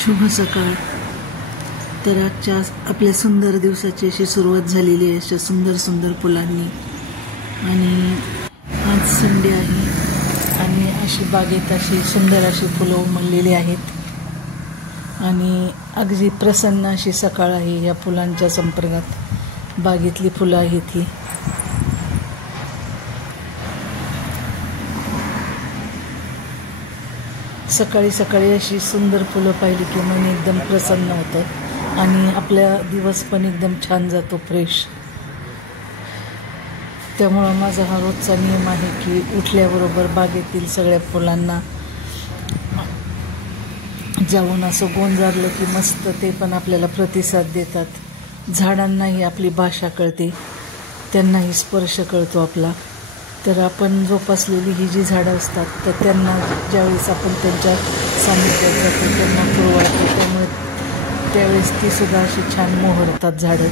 शुभ सकाळ. तर आजच्या आपल्या सुंदर दिवसाची अशी सुरुवात झालेली आहे अशा सुंदर सुंदर फुलांनी. आणि आज संडे आहे आणि अशी बागेत अशी सुंदर अशी फुलं उमललेली आहेत आणि अगदी प्रसन्न अशी सकाळ आहे. या फुलांच्या संपर्कात बागेतली फुलं आहेत ही. सकाळी सकाळी अशी सुंदर फुलं पाहिली की मन एकदम प्रसन्न होतं आणि आपला दिवस पण एकदम छान जातो, फ्रेश. त्यामुळं माझा हा रोजचा नियम आहे की उठल्याबरोबर बागेतील सगळ्या फुलांना जाऊन असं गोंजारलं की मस्त ते पण आपल्याला प्रतिसाद देतात. झाडांनाही आपली भाषा कळते, त्यांनाही स्पर्श कळतो आपला. तर आपण जोपासलेली ही जी झाडं असतात तर त्यांना ज्यावेळेस आपण त्यांच्या सानिध्यात जातो त्यांना पुरवतो, त्यामुळे त्यावेळेस ती सुद्धा अशी छान मोहरतात झाडं.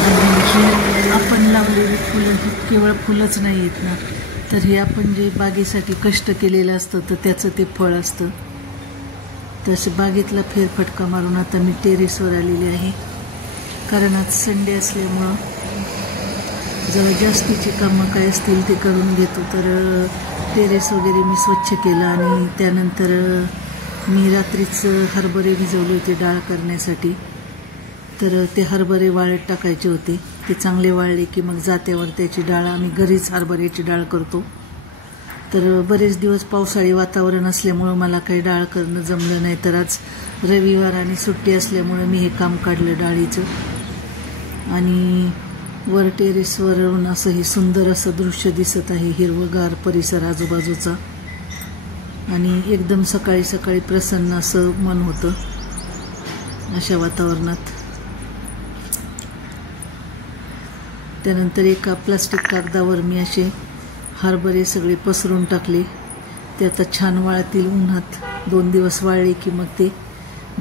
आणि आपण लावलेली फुलं ही केवळ फुलंच नाही आहेत ना, तर हे आपण जे बागेसाठी कष्ट केलेलं असतं तर त्याचं ते फळ असतं. तसं बागेतला फेरफटका मारून आता मी टेरेसवर आलेली आहे, कारण आज संडे असल्यामुळं जरा जास्तीची कामं काय असतील ते करून घेतो. तर टेरेस वगैरे मी स्वच्छ केलं आणि त्यानंतर मी रात्रीच हरभरे भिजवले होते डाळ करण्यासाठी. तर ते हरभरे वाळत टाकायचे होते. ते चांगले वाळले की मग जात्यावर त्याची डाळ, आम्ही घरीच हरभऱ्याची डाळ करतो. तर बरेच दिवस पावसाळी वातावरण असल्यामुळं मला काही डाळ करणं जमलं नाही. तर आज रविवार आणि सुट्टी असल्यामुळं मी हे काम काढलं डाळीचं. आणि वर टेरेसवरून असं हे सुंदर असं दृश्य दिसत आहे, हिरवगार परिसर आजूबाजूचा आणि एकदम सकाळी सकाळी प्रसन्न असं मन होतं अशा वातावरणात. त्यानंतर एका प्लास्टिक कागदावर मी असे हरभरे सगळे पसरून टाकले. ते आता छान वाळतील उन्हात. 2 दिवस वाळले की मग ते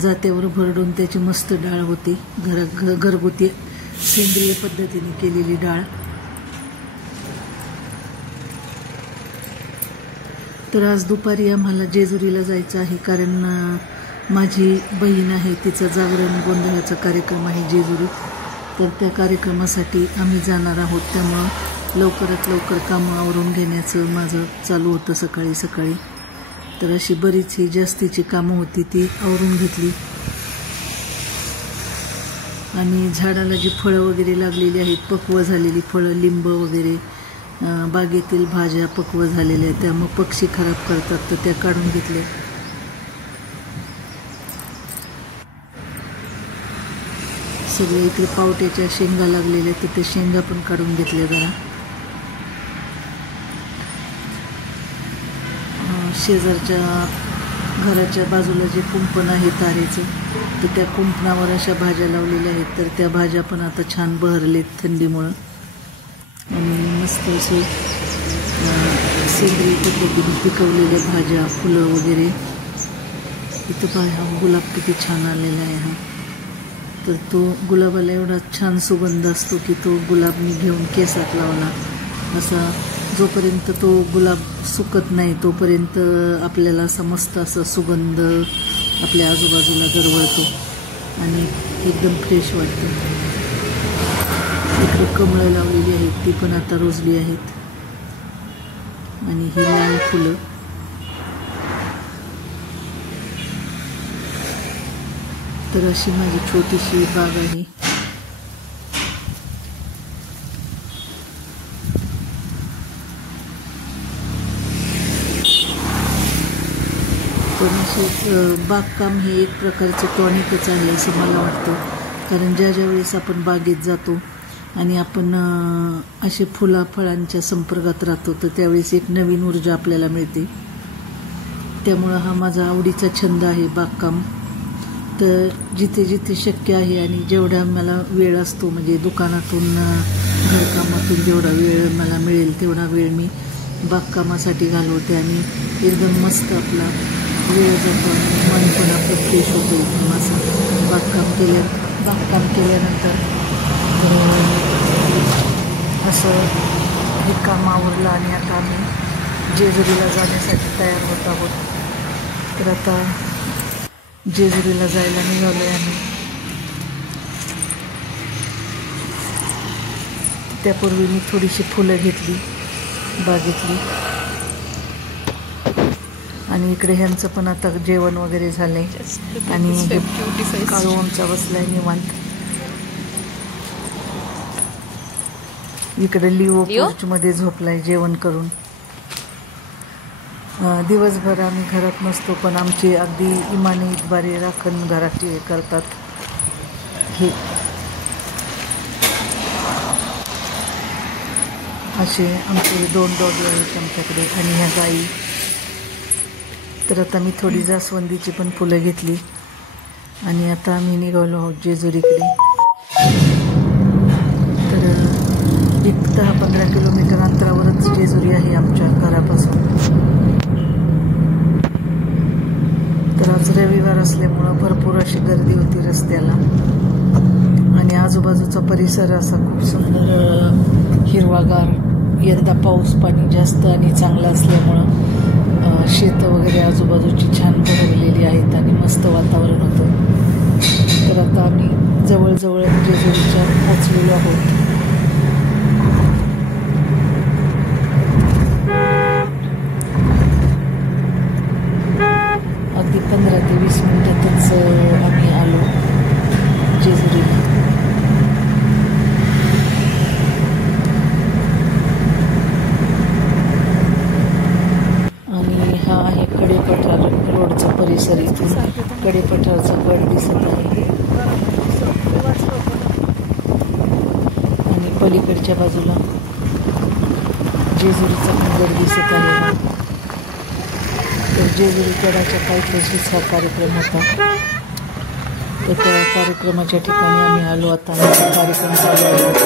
जात्यावर भरडून त्याची मस्त डाळ होते, घरगुती सेंद्रिय पद्धतीने केलेली डाळ. तर आज दुपारी आम्हाला जेजुरीला जायचं आहे, कारण माझी बहीण आहे, तिचं जागरण गोंधळाचा कार्यक्रम आहे जेजुरीत. तर त्या कार्यक्रमासाठी आम्ही जाणार आहोत. त्यामुळं लवकरात लवकर कामं आवरून घेण्याचं माझं चालू होतं सकाळी सकाळी. तर अशी बरीच ही जास्तीची कामं होती ती आवरून घेतली. आणि झाडाला जी फळं वगैरे लागलेली आहेत, पक्व झालेली फळं, लिंब वगैरे, बागेतील भाज्या पक्व झालेल्या आहेत, त्यामुळे पक्षी खराब करतात, तर त्या काढून घेतल्या. सगळ्या इकडे पावट्याच्या शेंगा लागलेल्या, तर त्या शेंगा पण काढून घेतल्या जरा. शेजारच्या घराच्या बाजूला जे कुंपण आहे तारेचं, तर त्या कुंपणावर अशा भाज्या लावलेल्या आहेत. तर त्या भाज्या पण आता छान बहरलेत थंडीमुळं. आणि मस्त असे सेंद्रिय पद्धतीने पिकवलेल्या भाज्या, फुलं वगैरे. इथं पहा गुलाब किती छान आलेला आहे हा. तर तो गुलाबाला एवढा छान सुगंध असतो की तो गुलाब मी घेऊन केसात लावला. असा जोपर्यंत तो गुलाब सुकत नाही तोपर्यंत आपल्याला असा मस्त असा सुगंध आपल्या आजूबाजूला दरवळतो आणि एकदम फ्रेश वाटतं. इकडे कमळं लावलेली आहेत, ती पण आता रुजली आहेत. आणि ही लाल फुलं. तर अशी माझी छोटीशी बाग आहे. पण असे बागकाम हे एक प्रकारचं टॉनिकच आहे असं मला वाटतं, कारण ज्या वेळेस आपण बागेत जातो आणि आपण असे फळांच्या संपर्कात राहतो तर त्यावेळेस एक नवीन ऊर्जा आपल्याला मिळते. त्यामुळं हा माझा आवडीचा छंद आहे बागकाम. तर जिथे जिथे शक्य आहे आणि जेवढा मला वेळ असतो, म्हणजे दुकानातून घरकामातून जेवढा वेळ मला मिळेल तेवढा वेळ मी बागकामासाठी घालवते आणि एकदम मस्त आपला वेळ जातो आणि मन पण आपलं फ्रेश होतं एकदम असं बागकाम केल्यानंतर. असं हे काम आवरलं आणि आता आम्ही जेजुरीला जाण्यासाठी तयार होत आहोत. तर आता जेजुरीला जायला निघालोय आम्ही. त्यापूर्वी मी थोडीशी फुलं घेतली बागेतली. आणि इकडे ह्यांचं पण आता जेवण वगैरे झालंय आणि काळू आमचा बसलाय निवांत. इकडे लिओ पोर्चमध्ये झोपलाय जेवण करून. दिवसभर आम्ही घरात नसतो, पण आमची अगदी इमानी इतबारी राखण घरात करतात. हे असे आमचे 2 डॉगी आहेत आमच्याकडे आणि ह्या गाई. तर आता मी थोडी जास्वंदीची पण फुलं घेतली आणि आता आम्ही निघालो आहोत जेजुरीकडे. तर 10-15 किलोमीटर अंतरावरच जेजुरी आहे आमच्या घरापासून. तर आज रविवार असल्यामुळं भरपूर अशी गर्दी होती रस्त्याला आणि आजूबाजूचा परिसर असा खूप सुंदर हिरवागार. यंदा पाऊस पाणी जास्त आणि चांगला असल्यामुळं शेतं वगैरे आजूबाजूची छान भरवलेली आहेत आणि मस्त वातावरण होतं. तर आता आम्ही जवळजवळ जेजुरीच्या पोचलेलो आहोत. अगदी 15 ते 20 मिनिटातच आम्ही आलो जेजुरीला. आणि हा आहे कडेपठार रोडचा परिसर. इथून कडेपठारचा गड दिसत आहे आणि पलीकडच्या बाजूला जेजुरीचा पण गड दिसत आहे. तर जेजुरी गडाच्या पायथ्याशीच हा कार्यक्रम होता. तर त्या कार्यक्रमाच्या ठिकाणी आम्ही आलो. आता कार्यक्रम चालू आहे.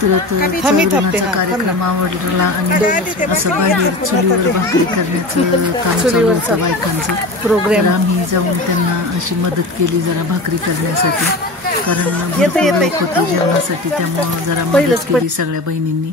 चौरणाचा कार्यक्रम आवडला आणि असं बाहेर चुलीवर भाकरी करण्याचं काम चालू होतं बायकांचं प्रोग्राम. आम्ही जाऊन त्यांना अशी मदत केली जरा भाकरी करण्यासाठी, कारण भरपूर लोक होते जेवणासाठी, त्यामुळं जरा मदत केली सगळ्या बहिणींनी.